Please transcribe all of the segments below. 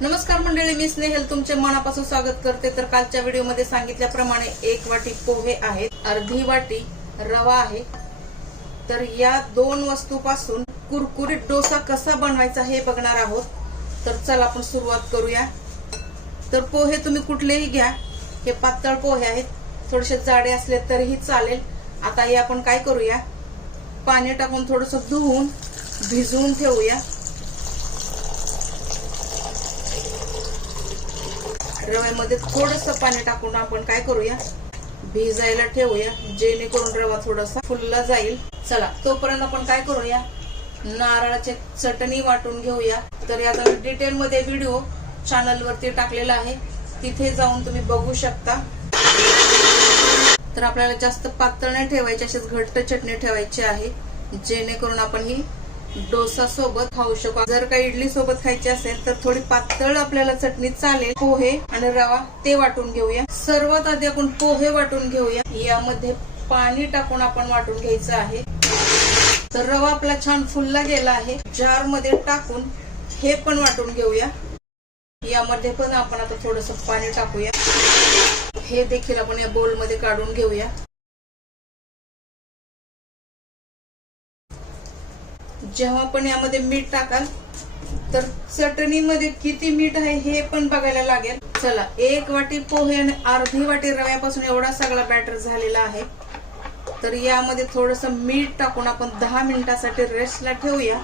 नमस्कार मंडळी मी स्नेहल. तुमचे मनापासून स्वागत करते. तर कालच्या व्हिडिओमध्ये सांगितल्याप्रमाणे एक वाटी पोहे आहेत अर्धी वाटी रवा आहे. तर या दोन वस्तूपासून कुरकुरीत डोसा कसा बनवायचा हे बघणार आहोत. तर चला आपण सुरुवात करूया. तर पोहे तुम्ही कुठलेही घ्या. हे पातळ पोहे आहेत. थोडेसे जाडे असले तरीही चालेल. आता हे आपण काय करूया? पाणी टाकून थोडंसं धुवून भिजवून ठेवूया. रव्यामध्ये थोडस पाणी टाकून आपण काय करूया? भिजायला ठेवूया. जेणेकरून रवा थोडासा फुलला जाईल. चला तोपर्यंत आपण काय करूया? नारळाची चटणी वाटून घेऊया. तर याचा डिटेल मध्ये व्हिडिओ चॅनल वरती टाकलेला आहे. तिथे जाऊन तुम्ही बघू शकता. तर आपल्याला जास्त पातळ नाही ठेवायची अशीच घट्ट चटणी ठेवायची आहे. जेणेकरून आपण ही डोसा सोबत खाऊ शकू. जर का इडली सोबत खायची असेल तर थोडी पातळ आपल्याला चटणी चालेल. पोहे आणि रवा ते वाटून घेऊया. सर्वात आधी आपण पोहे वाटून घेऊया. यामध्ये पाणी टाकून आपण वाटून घ्यायचं आहे. तर रवा आपला छान फुलला गेला आहे. जारमध्ये टाकून हे पण वाटून घेऊया. यामध्ये पण आपण आता थोडस पाणी टाकूया. हे देखील आपण या बोलमध्ये काढून घेऊया. जेव्हा पण यामध्ये मीठ टाकाल तर चटणीमध्ये किती मीठ आहे हे पण बघायला लागेल. चला एक वाटी पोहे आणि अर्धी वाटी रव्यापासून एवढा सगळा बॅटर झालेला आहे. तर यामध्ये थोडस मीठ टाकून आपण दहा मिनिटासाठी रेस्टला ठेवूया.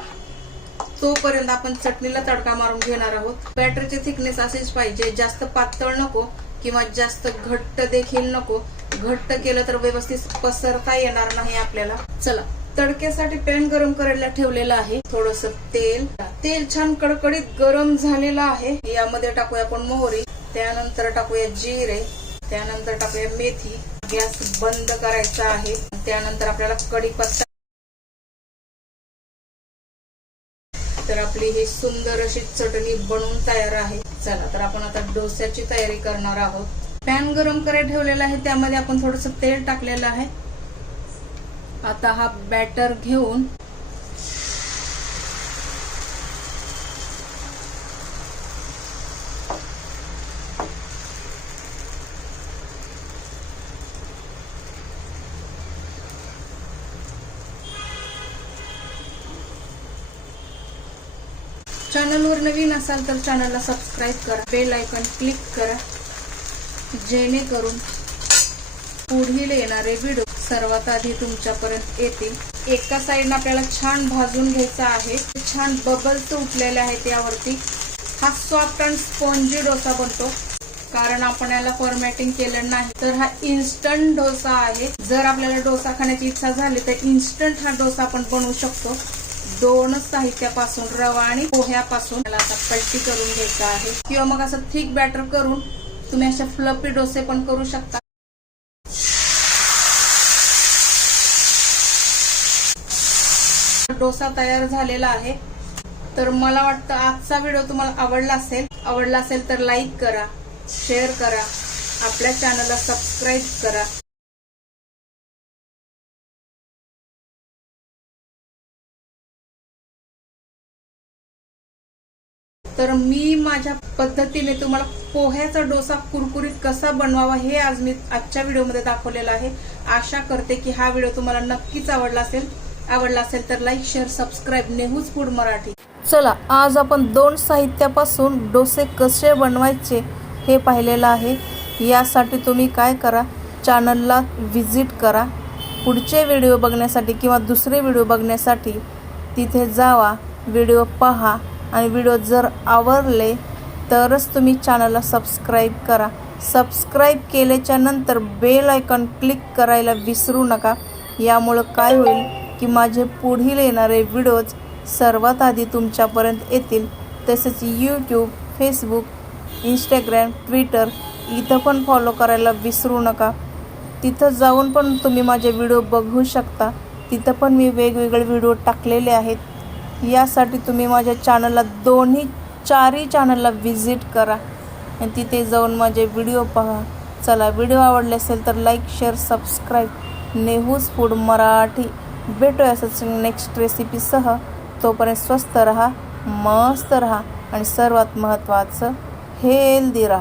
तोपर्यंत आपण चटणीला तडका मारून घेणार आहोत. बॅटरची थिकनेस असेच पाहिजे जास्त पातळ नको किंवा जास्त घट्ट देखील नको. घट्ट केलं तर व्यवस्थित पसरता येणार नाही आपल्याला. चला तडक्यासाठी पॅन गरम करायला ठेवलेलं आहे. थोडस तेल. तेल छान कडकडीत गरम झालेलं आहे. यामध्ये टाकूया आपण मोहरी. त्यानंतर टाकूया जिरे. त्यानंतर टाकूया मेथी. गॅस बंद करायचा आहे. त्यानंतर आपल्याला कढीपत्ता तर आपली ही सुंदर अशी चटणी बनवून तयार आहे. चला तर आपण आता डोस्याची तयारी करणार आहोत. पॅन गरम करायला ठेवलेला आहे. त्यामध्ये आपण थोडस तेल टाकलेलं आहे. आता हा बॅटर घेऊन चॅनलवर नवीन असाल तर चॅनलला सबस्क्राईब करा बेल आयकॉन क्लिक करा जेणेकरून पुढील येणारे व्हिडिओ सर्वात आधी तुमच्यापर्यंत येतील एका साईडनं आपल्याला छान भाजून घ्यायचा आहे. छान बबल्स उठलेले आहेत यावरती. हा सॉफ्ट अँड स्पॉन्जी डोसा बनतो. कारण आपण याला फॉर्मॅटिंग केलं नाही तर हा इन्स्टंट डोसा आहे. जर आपल्याला डोसा खाण्याची इच्छा झाली तर इन्स्टंट हा डोसा आपण बनवू शकतो. दोनच साहित्यापासून रवा आणि पोह्यापासून त्याला आता पलटी करून घ्यायचा आहे. किंवा मग असं थिक बॅटर करून तुम्ही अशा फ्लपी डोसे पण करू शकता. डोसा तयार झालेला आहे. तर मला वाटतं आजचा व्हिडिओ तुम्हाला आवडला असेल आवडला असेल तर लाईक करा शेअर करा आपल्या चॅनलला सबस्क्राईब करा. तर मी माझ्या पद्धतीने तुम्हाला पोह्याचा डोसा कुरकुरीत कसा बनवावा हे आज मी आजच्या व्हिडिओमध्ये दाखवलेला आहे. आशा करते की हा व्हिडिओ तुम्हाला नक्कीच आवडला असेल. आवडला असेल तर लाईक शेअर सबस्क्राईब नेहूच फूड मराठी. चला आज आपण दोन साहित्यापासून डोसे कसे बनवायचे हे पाहिलेलं आहे. यासाठी तुम्ही काय करा चॅनलला व्हिजिट करा. पुढचे व्हिडिओ बघण्यासाठी किंवा दुसरे व्हिडिओ बघण्यासाठी तिथे जावा व्हिडिओ पहा आणि व्हिडिओ जर आवडले तरच तुम्ही चॅनलला सबस्क्राईब करा. सबस्क्राईब केल्याच्यानंतर बेल आयकॉन क्लिक करायला विसरू नका. यामुळं काय होईल? की माझे पुढील येणारे व्हिडिओज सर्वात आधी तुमच्यापर्यंत येतील. तसेच यूट्यूब फेसबुक इंस्टाग्राम ट्विटर इथं पण फॉलो करायला विसरू नका. तिथं जाऊन पण तुम्ही माझे व्हिडिओ बघू शकता. तिथं पण मी वेगवेगळे व्हिडिओ टाकलेले आहेत. यासाठी तुम्ही माझ्या चॅनलला दोन्ही चारही चॅनलला व्हिजिट करा. आणि तिथे जाऊन माझे व्हिडिओ पहा. चला व्हिडिओ आवडले असेल तर like share subscribe Nehu's food Marathi. भेटूया असंच नेक्स्ट रेसिपीसह तोपर्यंत स्वस्त रहा मस्त रहा आणि सर्वात महत्त्वाचं हेल्दी रहा.